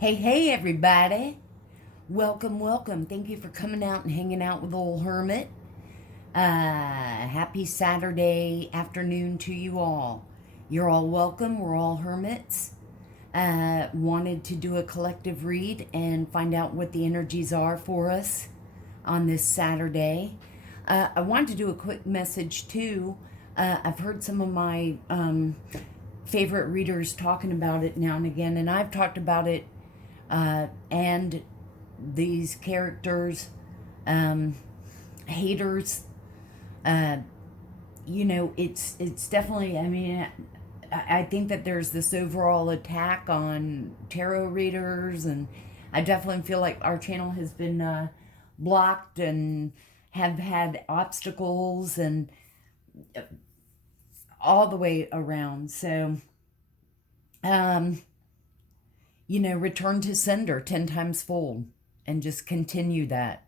Hey, everybody. Welcome. Thank you for coming out and hanging out with old Hermit. Happy Saturday afternoon to you all. You're all welcome. We're all hermits. Wanted to do a collective read and find out what the energies are for us on this Saturday. I wanted to do a quick message too. I've heard some of my favorite readers talking about it now and again, and I've talked about it and these characters, haters. Uh, it's definitely. I mean, I think that there's this overall attack on tarot readers, and I definitely feel like our channel has been blocked and have had obstacles and all the way around. So, um, return to sender 10 times fold and just continue that.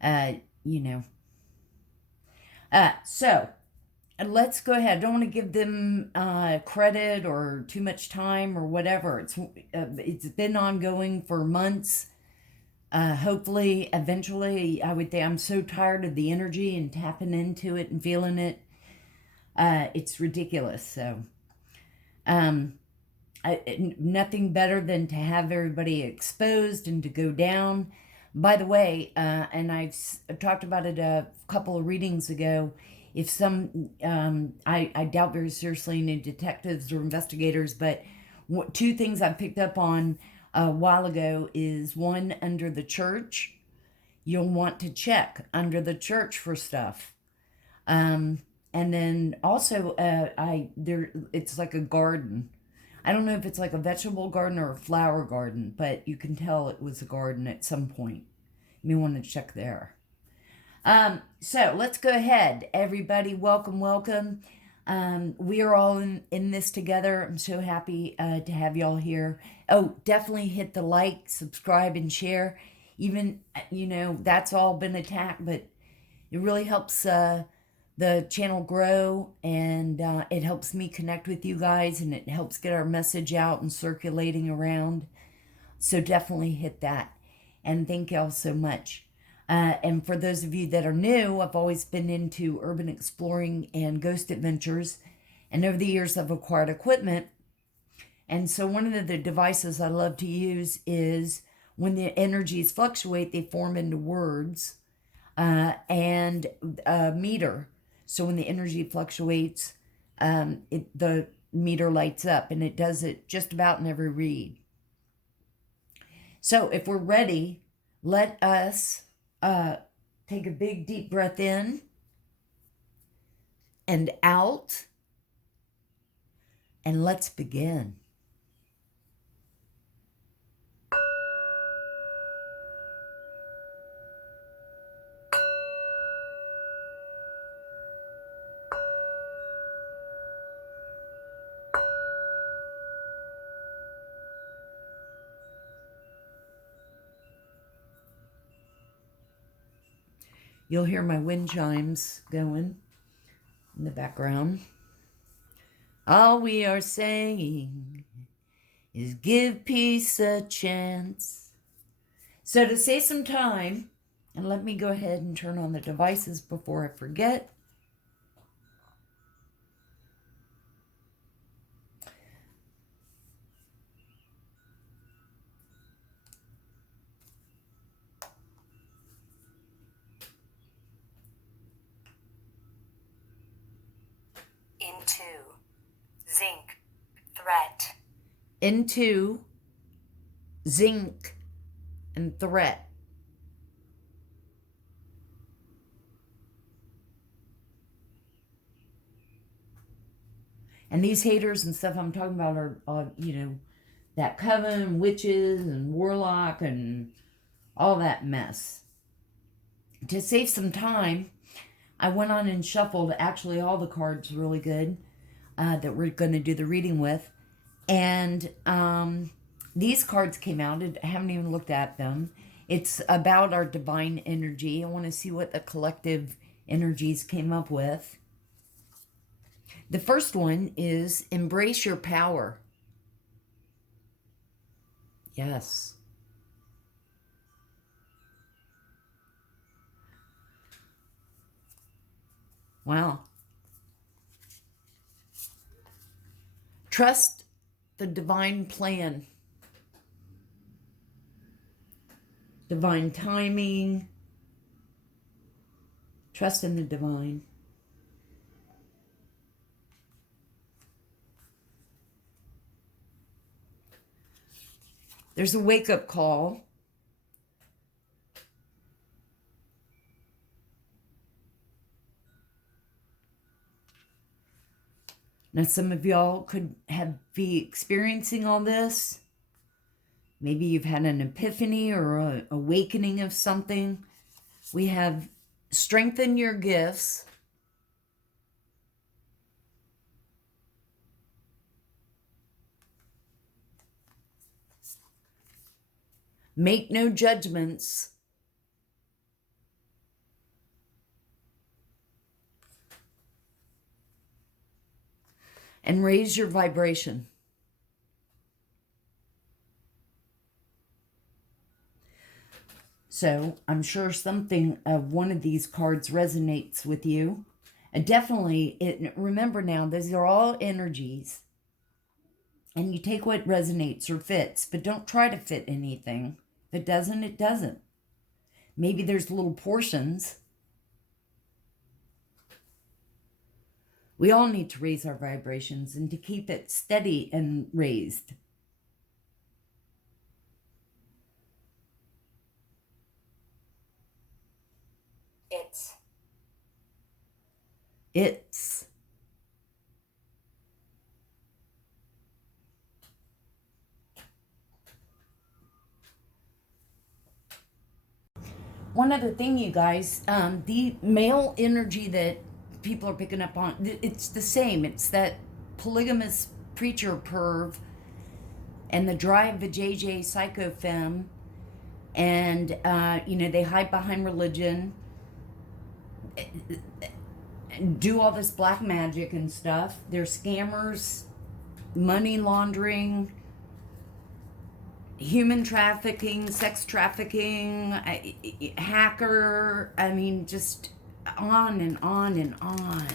Uh, you know. So let's go ahead. I don't want to give them credit or too much time or whatever. It's been ongoing for months. Hopefully, eventually, I would think I'm so tired of the energy and tapping into it and feeling it. It's ridiculous. So, nothing better than to have everybody exposed and to go down. By the way, and I've talked about it a couple of readings ago, if I doubt very seriously any detectives or investigators, but two things I picked up on a while ago is one, under the church. You'll want to check under the church for stuff. And then also, it's like a garden. I don't know if it's like a vegetable garden or a flower garden, but you can tell it was a garden at some point. You may want to check there. So let's go ahead. Everybody, welcome. We are all in this together. I'm so happy to have y'all here. Oh, definitely hit the like, subscribe, and share. Even, that's all been attacked, but it really helps the channel grow, and it helps me connect with you guys, and it helps get our message out and circulating around. So definitely hit that. And thank y'all so much. And for those of you that are new, I've always been into urban exploring and ghost adventures. And over the years, I've acquired equipment. And so one of the devices I love to use is when the energies fluctuate, they form into words and a meter. So when the energy fluctuates, the meter lights up, and it does it just about in every read. So if we're ready, let us take a big deep breath in and out, and let's begin. You'll hear my wind chimes going in the background. All we are saying is give peace a chance. So to save some time, and let me go ahead and turn on the devices before I forget. Into zinc threat. Into zinc and threat. And these haters and stuff I'm talking about are that coven, witches, and warlock, and all that mess. To save some time, I went on and shuffled actually all the cards really good that we're going to do the reading with. And these cards came out. I haven't even looked at them. It's about our divine energy. I want to see what the collective energies came up with. The first one is embrace your power. Yes. Wow. Trust the divine plan, divine timing. Trust in the divine. There's a wake-up call. Now, some of y'all could be experiencing all this. Maybe you've had an epiphany or an awakening of something. We have strengthen your gifts. Make no judgments. And raise your vibration. So I'm sure something of one of these cards resonates with you. And definitely, remember now, these are all energies. And you take what resonates or fits, but don't try to fit anything. If it doesn't, it doesn't. Maybe there's little portions. We all need to raise our vibrations and to keep it steady and raised. It's. One other thing, you guys, the male energy that people are picking up on, it's the same. It's that polygamous preacher perv and the drive vajayjay psycho femme, and they hide behind religion, do all this black magic and stuff. They're scammers, money laundering, human trafficking, sex trafficking, hacker. I mean, just on and on and on.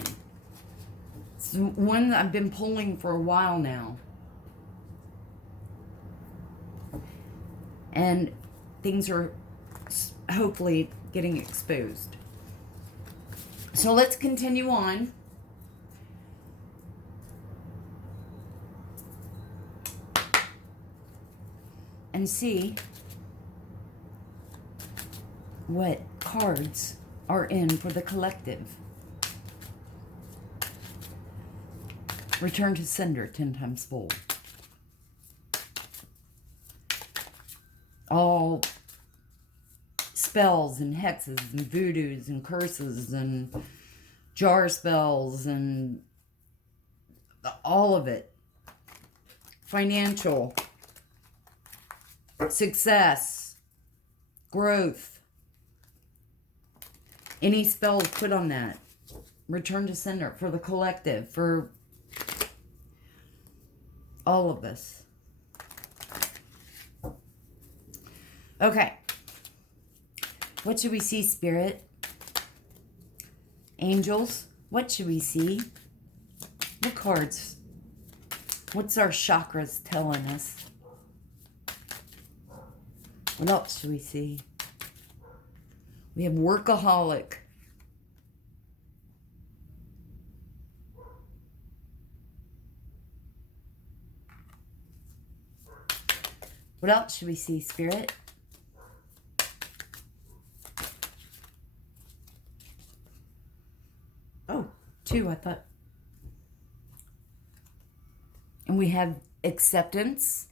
It's one that I've been pulling for a while now. And things are hopefully getting exposed. So let's continue on. And see what cards are in for the collective. Return to sender 10 times full. All spells and hexes and voodoos and curses and jar spells and all of it. Financial, success, growth. Any spells put on that. Return to sender for the collective, for all of us. Okay. What should we see, Spirit? Angels, what should we see? What cards? What's our chakras telling us? What else should we see? We have workaholic. What else should we see, Spirit? Oh, 2, I thought. And we have acceptance.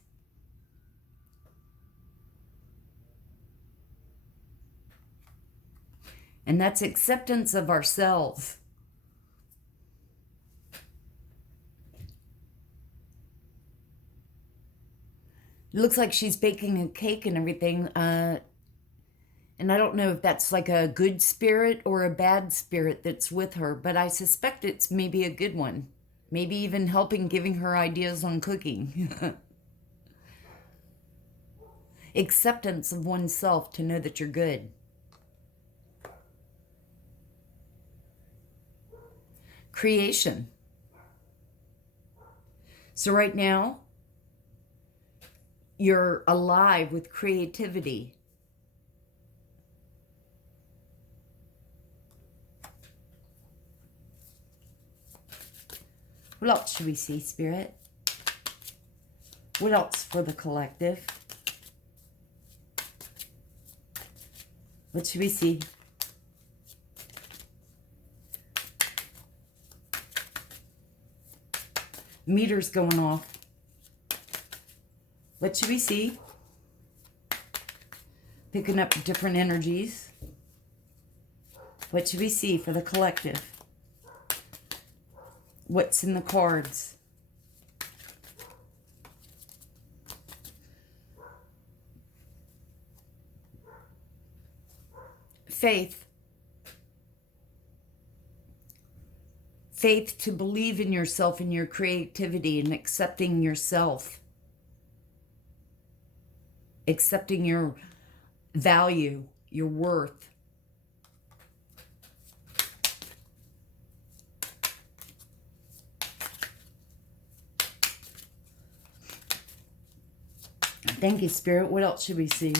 And that's acceptance of ourselves. It looks like she's baking a cake and everything. And I don't know if that's like a good spirit or a bad spirit that's with her, but I suspect it's maybe a good one. Maybe even helping, giving her ideas on cooking. acceptance of oneself to know that you're good. Creation. So right now, you're alive with creativity. What else should we see, Spirit? What else for the collective? What should we see? Meters going off. What should we see? Picking up different energies. What should we see for the collective? What's in the cards? Faith. Faith to believe in yourself and your creativity and accepting yourself. Accepting your value, your worth. Thank you, Spirit. What else should we see?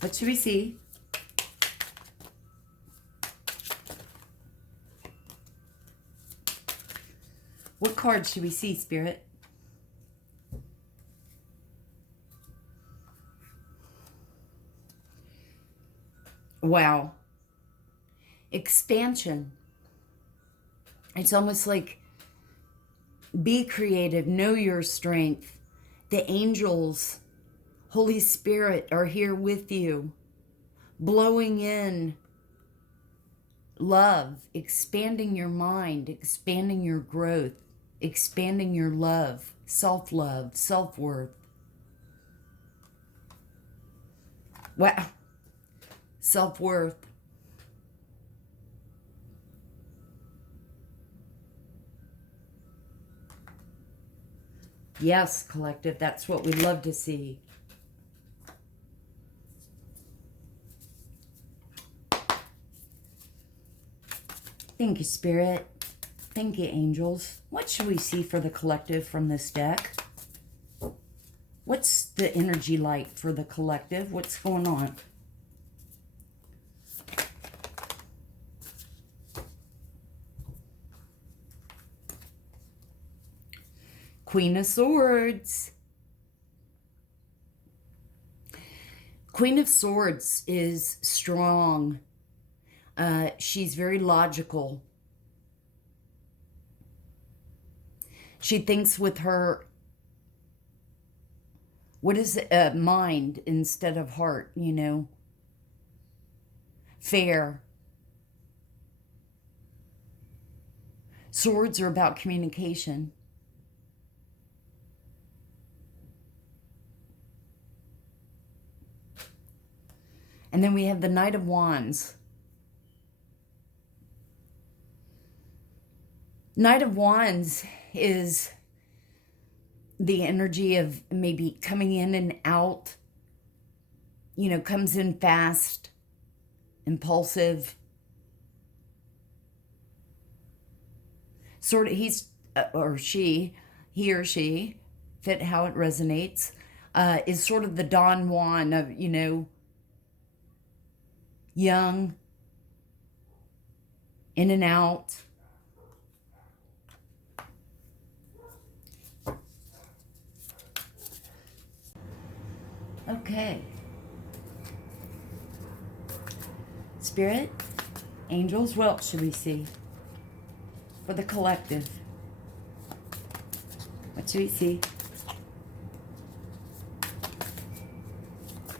What should we see? What card should we see, Spirit? Wow. Expansion. It's almost like be creative, know your strength. The angels, Holy Spirit are here with you, blowing in love, expanding your mind, expanding your growth, expanding your love, self-love, self-worth. Wow. Self-worth. Yes, collective, that's what we love to see. Thank you, Spirit. Thank you, angels. What should we see for the collective from this deck? What's the energy like for the collective? What's going on? Queen of Swords. Queen of Swords is strong. She's very logical. She thinks with her, what is it? Mind instead of heart, you know. Fair. Swords are about communication. And then we have the Knight of Wands. Knight of Wands is the energy of maybe coming in and out, you know, comes in fast, impulsive. Sort of, he's, or she, he or she, fit how it resonates, is sort of the Don Juan of, you know, young, in and out. Okay. Spirit, angels, what else should we see for the collective? What should we see?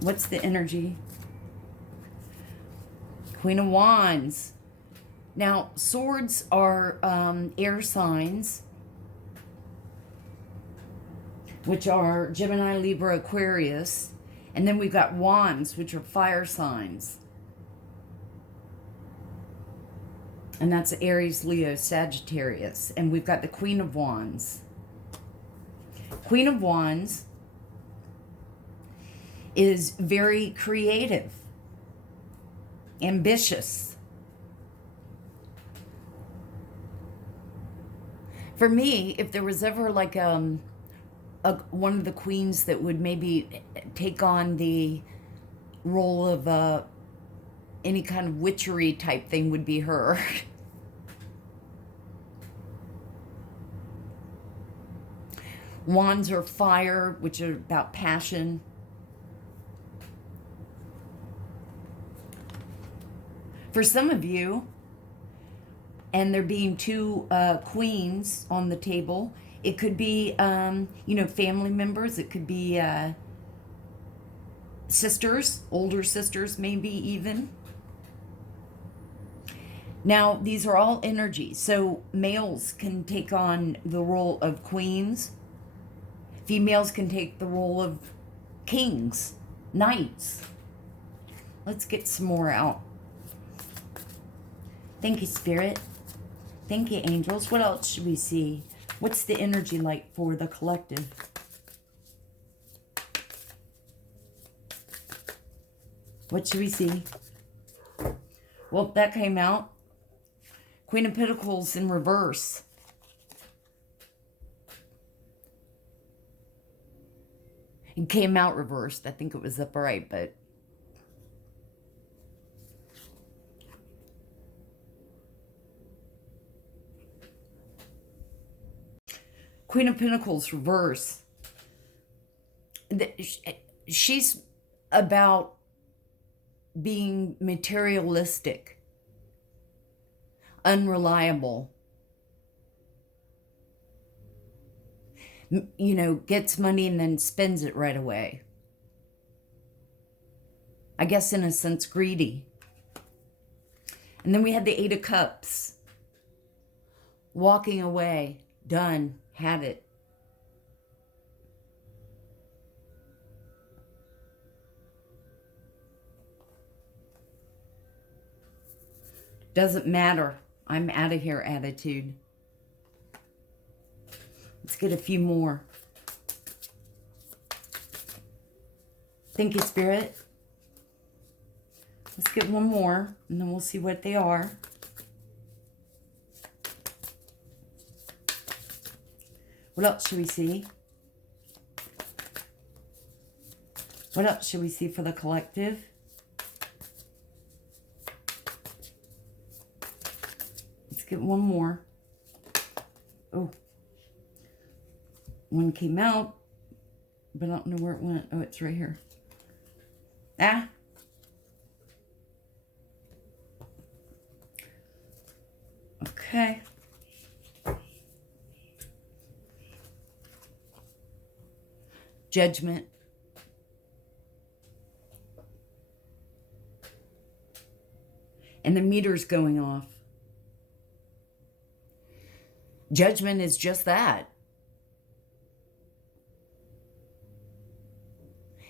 What's the energy? Queen of Wands. Now, swords are air signs, which are Gemini, Libra, Aquarius. And then we've got wands, which are fire signs. And that's Aries, Leo, Sagittarius. And we've got the Queen of Wands. Queen of Wands is very creative, ambitious. For me, if there was ever like one of the queens that would maybe take on the role of any kind of witchery type thing, would be her. Wands are fire, which are about passion. For some of you, and there being two queens on the table, it could be, family members. It could be sisters, older sisters, maybe even. Now, these are all energies. So males can take on the role of queens. Females can take the role of kings, knights. Let's get some more out. Thank you, Spirit. Thank you, angels. What else should we see? What's the energy like for the collective? What should we see? Well, that came out. Queen of Pentacles in reverse. It came out reversed. I think it was upright, but... Queen of Pentacles reverse. She's about being materialistic, unreliable, gets money and then spends it right away. I guess in a sense greedy. And then we had the Eight of Cups. Walking away. Done. Had it. Doesn't matter. I'm out of here attitude. Let's get a few more. Thank you, Spirit. Let's get one more, and then we'll see what they are. What else should we see? What else should we see for the collective? Let's get one more. Oh. One came out, but I don't know where it went. Oh, it's right here. Ah. Okay. Judgment. And the meter's going off. Judgment is just that.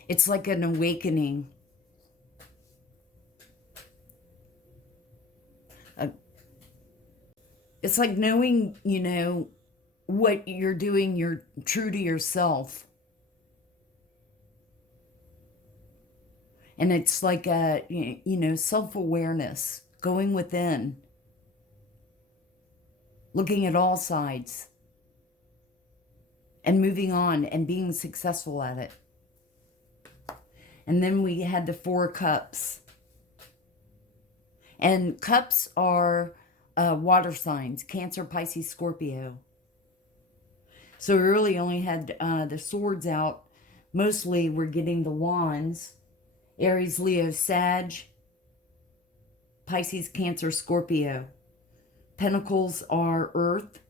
It's like an awakening. It's like knowing, what you're doing, you're true to yourself. And it's like self-awareness, going within, looking at all sides, and moving on and being successful at it. And then we had the Four Cups. And cups are water signs, Cancer, Pisces, Scorpio. So we really only had the swords out. Mostly we're getting the wands. Aries, Leo, Sag, Pisces, Cancer, Scorpio. Pentacles are earth,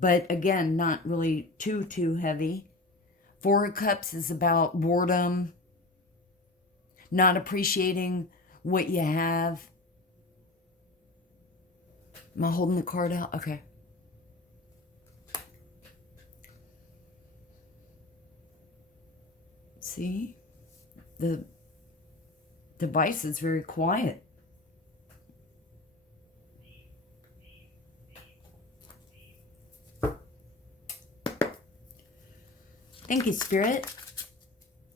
but again, not really too heavy. Four of Cups is about boredom, not appreciating what you have. Am I holding the card out? Okay. See? The device is very quiet. Thank you, Spirit.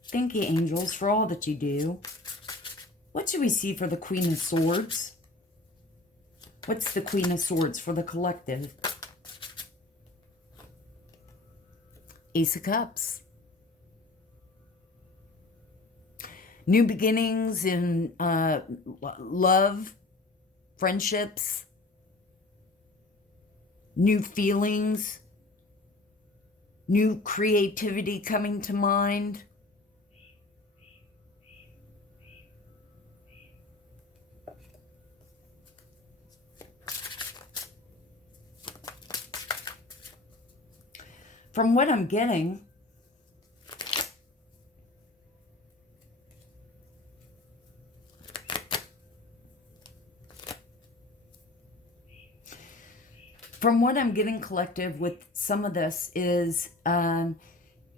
Thank you, angels, for all that you do. What should we see for the Queen of Swords? What's the Queen of Swords for the collective? Ace of Cups. New beginnings in love, friendships, new feelings, new creativity coming to mind. From what I'm getting, collective, with some of this is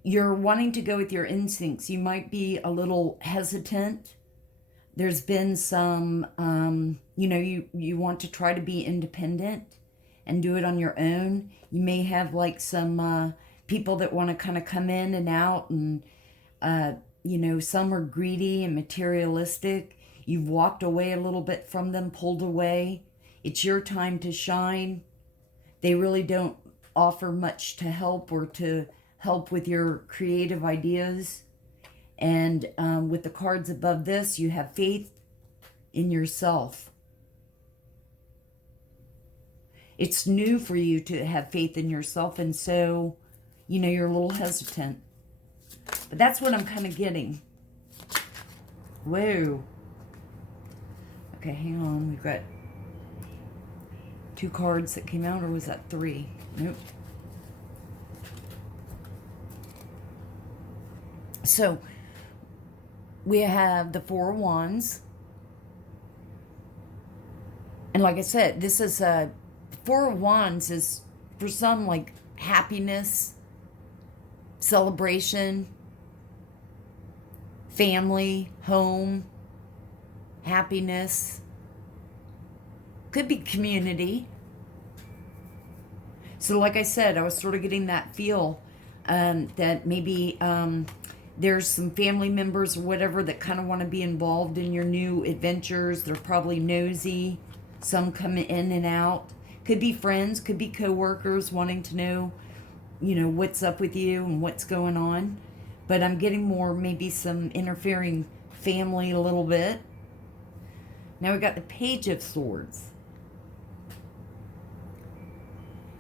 you're wanting to go with your instincts. You might be a little hesitant. There's been some, you want to try to be independent and do it on your own. You may have like some people that want to kind of come in and out, and, some are greedy and materialistic. You've walked away a little bit from them, pulled away. It's your time to shine. They really don't offer much to help or to help with your creative ideas. And with the cards above this, you have faith in yourself. It's new for you to have faith in yourself, and so, you're a little hesitant. But that's what I'm kind of getting. Whoa. Okay, hang on. We've got 2 cards that came out, or was that 3? Nope. So, we have the 4 of Wands. And like I said, this is 4 of Wands is for some like happiness, celebration, family, home, happiness. Could be community. So like I said, I was sort of getting that feel that maybe there's some family members or whatever that kind of want to be involved in your new adventures. They're probably nosy. Some come in and out. Could be friends, could be coworkers wanting to know, what's up with you and what's going on. But I'm getting more maybe some interfering family a little bit. Now we got the Page of Swords.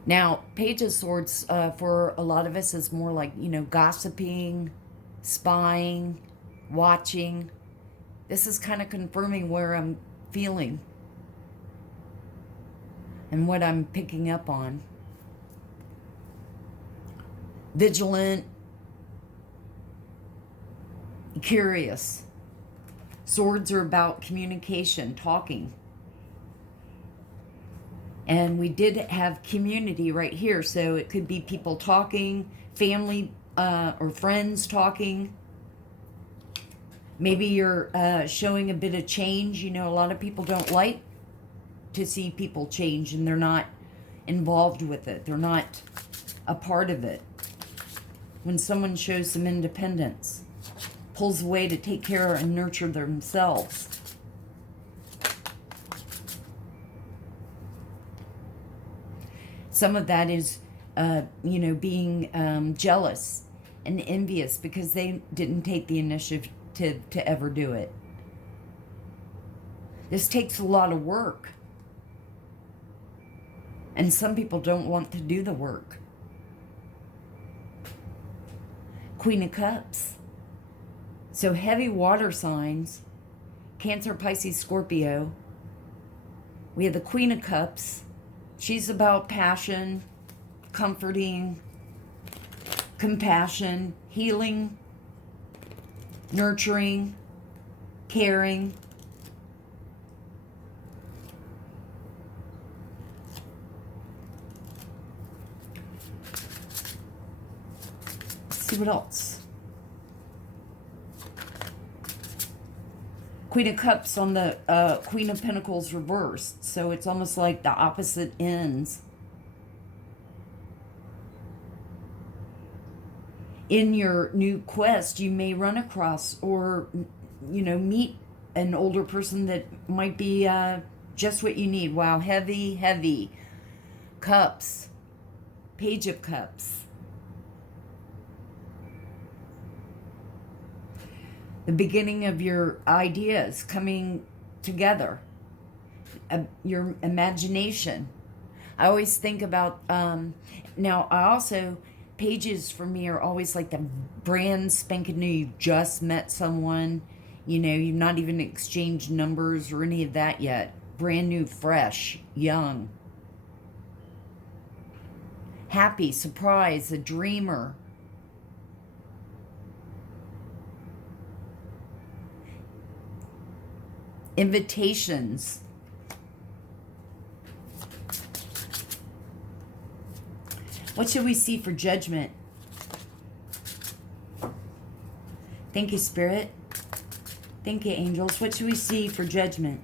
Now, Page of Swords for a lot of us is more like, gossiping, spying, watching. This is kind of confirming where I'm feeling and what I'm picking up on. Vigilant, curious. Swords are about communication, talking. And we did have community right here, so it could be people talking, family or friends talking. Maybe you're showing a bit of change. A lot of people don't like to see people change, and they're not involved with it. They're not a part of it. When someone shows some independence, pulls away to take care and nurture themselves. Some of that is, being jealous and envious because they didn't take the initiative to ever do it. This takes a lot of work. And some people don't want to do the work. Queen of Cups. So heavy water signs, Cancer, Pisces, Scorpio. We have the Queen of Cups. She's about passion, comforting, compassion, healing, nurturing, caring. Let's see what else. Queen of Cups on the Queen of Pentacles reversed. So it's almost like the opposite ends. In your new quest, you may run across or, meet an older person that might be just what you need. Wow, heavy, heavy. Cups. Page of Cups. The beginning of your ideas coming together. Your imagination. I always think about, now I also, pages for me are always like the brand spanking new. You just met someone, you've not even exchanged numbers or any of that yet. Brand new, fresh, young. Happy, surprise, a dreamer. Invitations. What should we see for judgment? Thank you, Spirit. Thank you, angels. What should we see for judgment?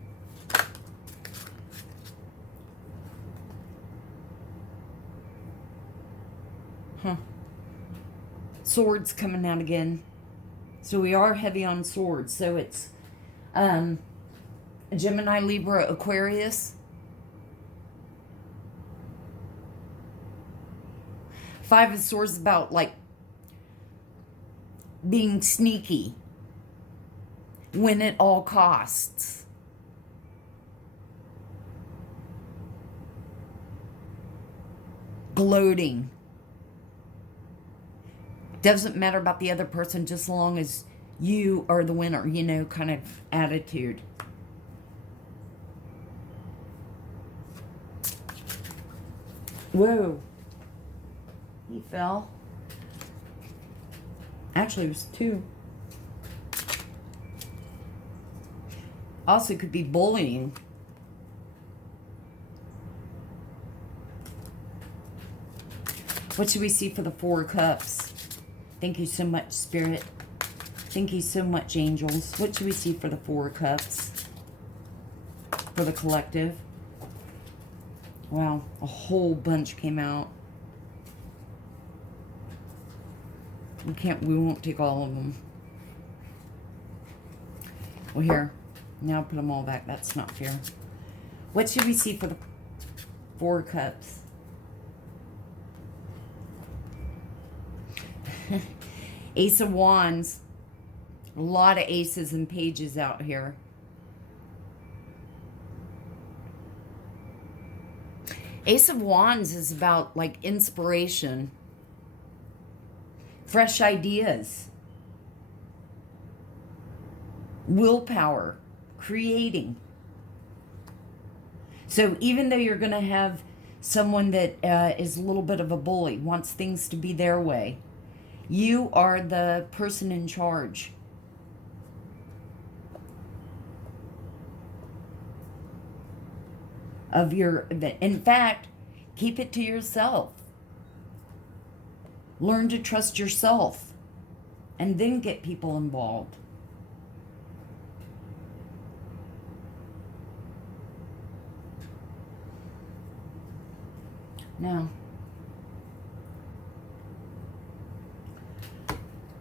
Swords coming out again. So we are heavy on swords. So it's Gemini, Libra, Aquarius. 5 of Swords about like being sneaky. Win at all costs. Gloating. Doesn't matter about the other person, just as long as you are the winner, kind of attitude. Whoa. He fell. Actually, it was 2. Also could be bullying. What should we see for the 4 of Cups? Thank you so much, Spirit. Thank you so much, angels. What should we see for the 4 of Cups? For the collective. Wow, a whole bunch came out. We won't take all of them. Well, here. Now put them all back. That's not fair. What should we see for the 4 of Cups? Ace of Wands. A lot of aces and pages out here. Ace of Wands is about like inspiration. Fresh ideas. Willpower. Creating. So even though you're going to have someone that is a little bit of a bully, wants things to be their way, you are the person in charge. Of your event. In fact, keep it to yourself. Learn to trust yourself and then get people involved. Now,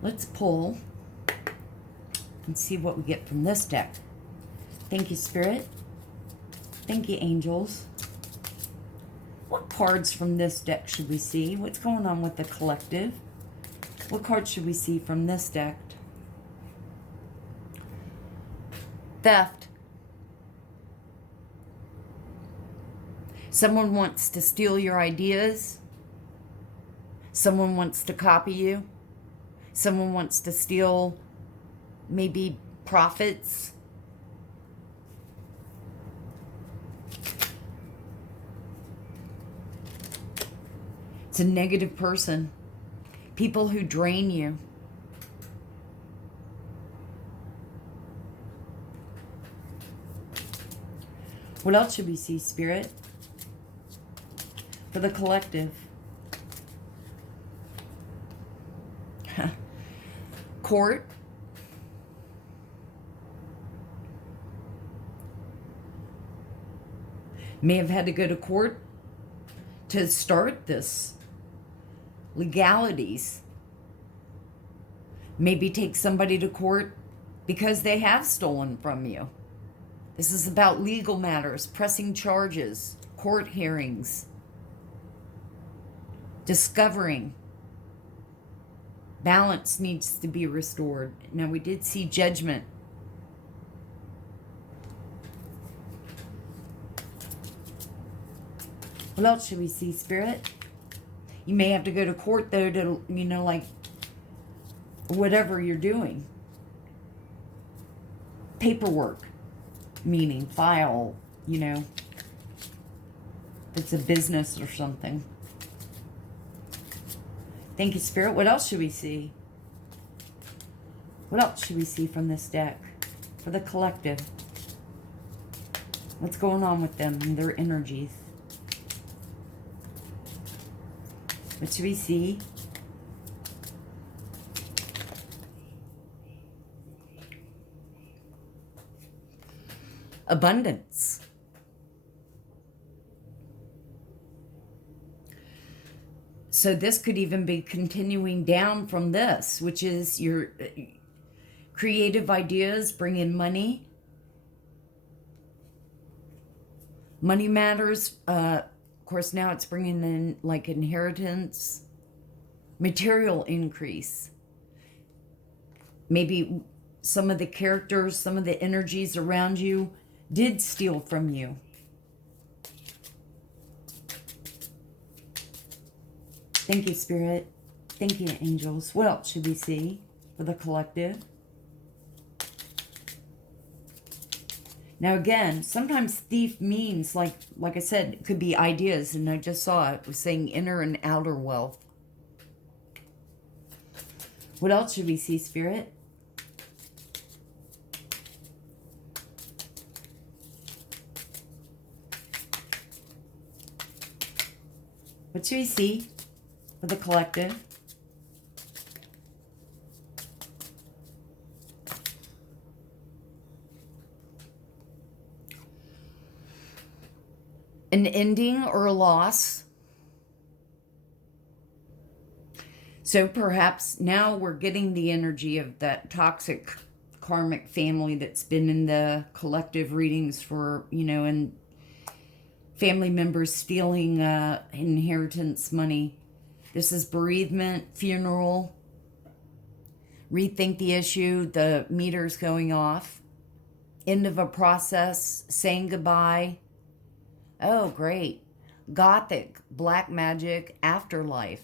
let's pull and see what we get from this deck. Thank you, Spirit. Thank you, angels. What cards from this deck should we see? What's going on with the collective? What cards should we see from this deck? Theft. Someone wants to steal your ideas. Someone wants to copy you. Someone wants to steal maybe profits. It's a negative person. People who drain you. What else should we see, Spirit? For the collective. Court. May have had to go to court to start this. Legalities. Maybe take somebody to court because they have stolen from you. This is about legal matters, pressing charges, court hearings, discovering. Balance needs to be restored. Now, we did see judgment. What else should we see, Spirit? You may have to go to court, though, to, like, whatever you're doing. Paperwork, meaning file, it's a business or something. Thank you, Spirit. What else should we see? What else should we see from this deck for the collective? What's going on with them and their energies? What should we see? Abundance. So this could even be continuing down from this, which is your creative ideas bring in money. Money matters. Of course, now it's bringing in like inheritance, material increase. Maybe some of the characters, some of the energies around you did steal from you. Thank you, Spirit. Thank you, angels. What else should we see for the collective? Now, again, sometimes thief means, like I said, it could be ideas, and I just saw it was saying inner and outer wealth. What else should we see, Spirit? What should we see for the collective? An ending or a loss. So perhaps now we're getting the energy of that toxic karmic family that's been in the collective readings for, and family members stealing inheritance money. This is bereavement, funeral. Rethink the issue, the meter's going off. End of a process, saying goodbye. Oh, great. Gothic, black magic, afterlife.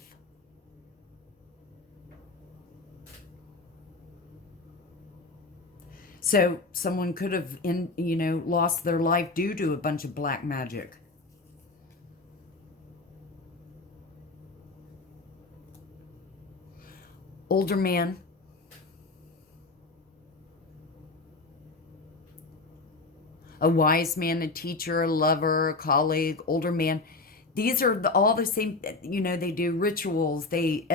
So someone could have, lost their life due to a bunch of black magic. Older man. A wise man, a teacher, a lover, a colleague, older man. These are all the same, they do rituals. They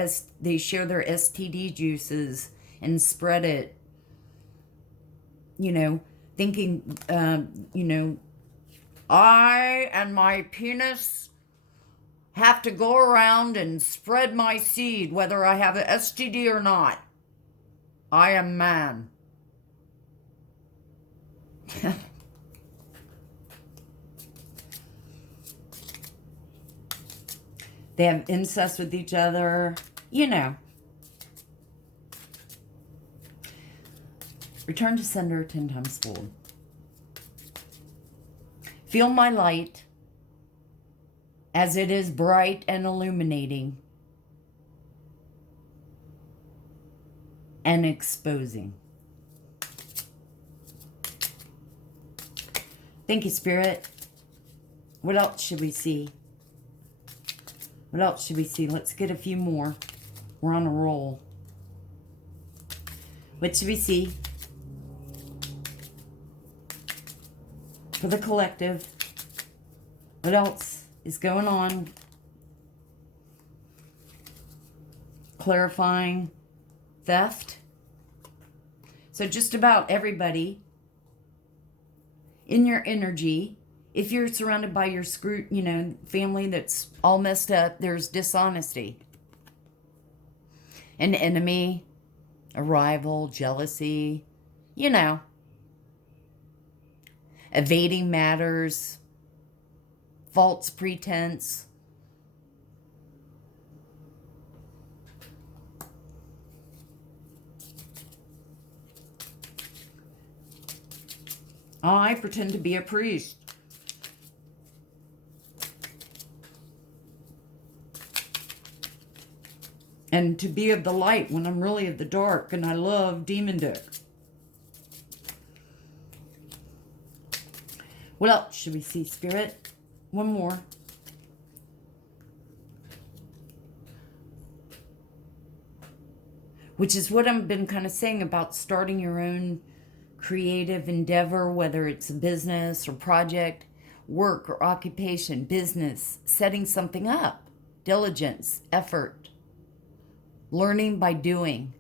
share their STD juices and spread it. Thinking, I and my penis have to go around and spread my seed, whether I have an STD or not. I am man. They have incest with each other, Return to sender 10 times fold. Feel my light as it is bright and illuminating and exposing. Thank you, Spirit. What else should we see? What else should we see? Let's get a few more. We're on a roll. What should we see for the collective? What else is going on? Clarifying theft. So just about everybody in your energy, if you're surrounded by your family that's all messed up, there's dishonesty. An enemy, arrival, jealousy, you know, evading matters, false pretense. I pretend to be a priest. And to be of the light when I'm really of the dark, and I love demon dick. What else should we see, Spirit? One more. Which is what I've been kind of saying about starting your own creative endeavor, whether it's a business or project, work or occupation, business, setting something up, diligence, effort, learning by doing.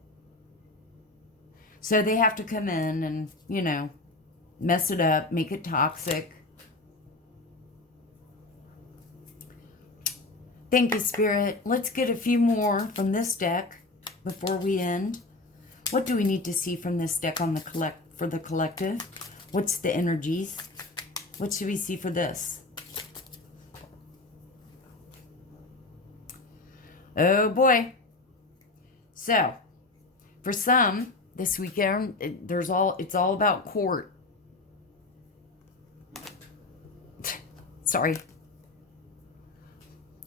So they have to come in and, you know, mess it up, make it toxic. Thank you, Spirit. Let's get a few more from this deck before we end. What do we need to see from this deck on the for the collective? What's the energies? What should we see for this? Oh boy. So, for some, this weekend, it's all about court. Sorry.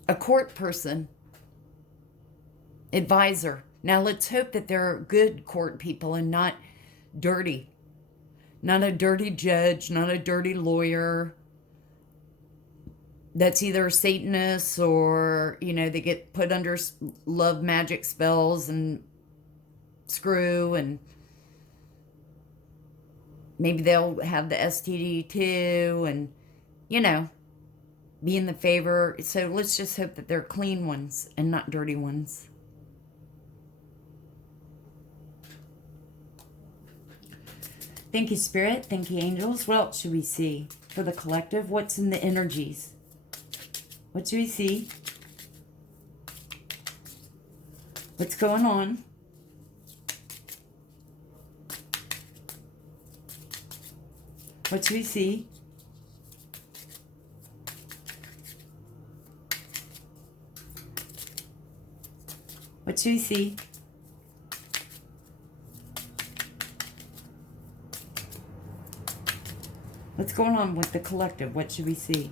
A court person. Advisor. Now let's hope that they're good court people and not dirty. Not a dirty judge, not a dirty lawyer. That's either a Satanist or, you know, they get put under love magic spells and screw, and maybe they'll have the STD too, and, you know, be in the favor. So let's just hope that they're clean ones and not dirty ones. Thank you, Spirit. Thank you, angels. What else should we see for the collective? What's in the energies? What should we see? What's going on? What should we see? What should we see? What's going on with the collective? What should we see?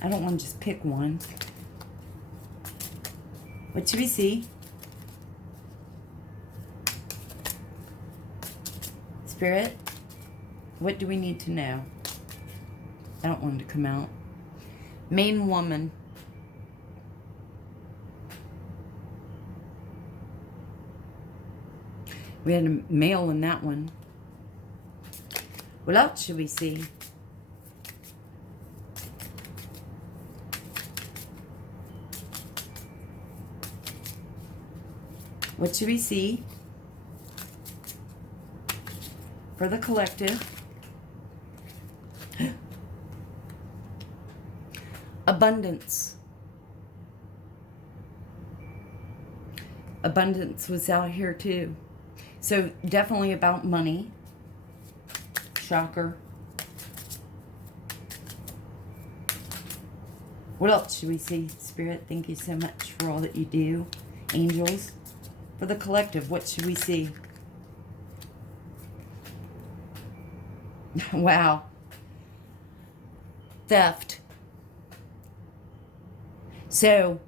I don't want to just pick one. What should we see? Spirit, what do we need to know? I don't want it to come out. Main woman. We had a male in that one. What else should we see? What should we see for the collective? Abundance. Abundance was out here too. So definitely about money. Shocker. What else should we see, Spirit? Thank you so much for all that you do. Angels. For the collective, what should we see? Wow. Theft. So,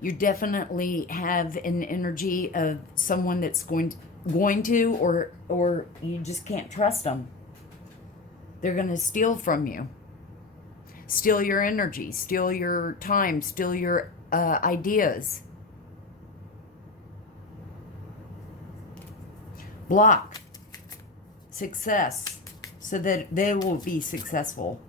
you definitely have an energy of someone that's going to, or you just can't trust them. They're going to steal from you. Steal your energy, steal your time, steal your ideas. Block success so that they will be successful.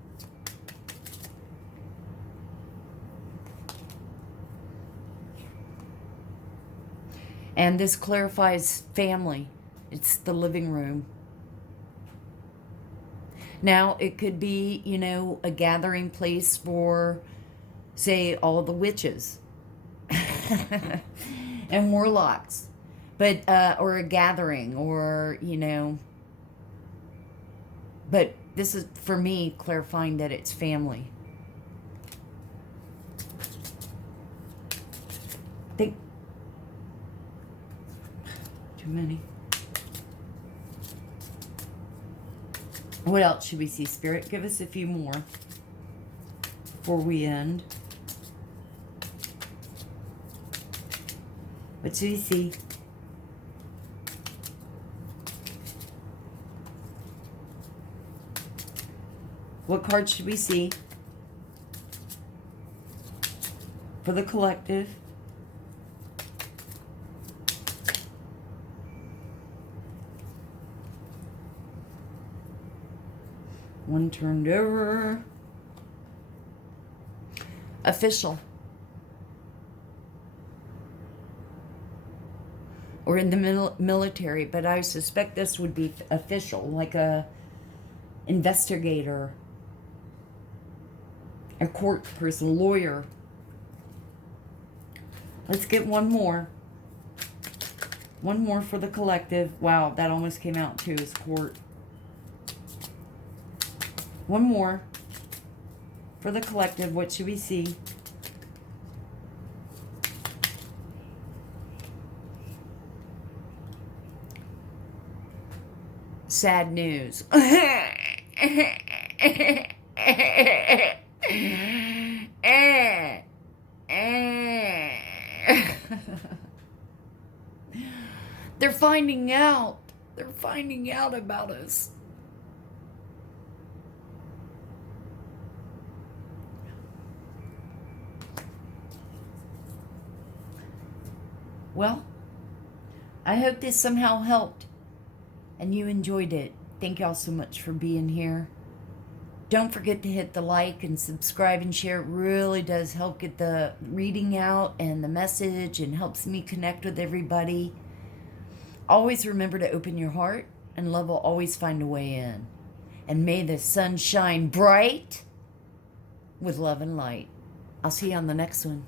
And this clarifies family. It's the living room. Now, it could be, you know, a gathering place for, say, all the witches and warlocks. But, or a gathering, or, but this is, for me, clarifying that it's family. Think, too many. What else should we see, Spirit? Give us a few more before we end. What should we see? What cards should we see for the collective? One turned over. Official. Or in the military, but I suspect this would be official, like a investigator, a court person, lawyer. Let's get one more. One more for the collective. Wow, that almost came out too, as court. One more for the collective. What should we see? Sad news. They're finding out. They're finding out about us. Well, I hope this somehow helped and you enjoyed it. Thank y'all so much for being here. Don't forget to hit the like and subscribe and share. It really does help get the reading out and the message, and helps me connect with everybody. Always remember to open your heart, and love will always find a way in. And may the sun shine bright with love and light. I'll see you on the next one.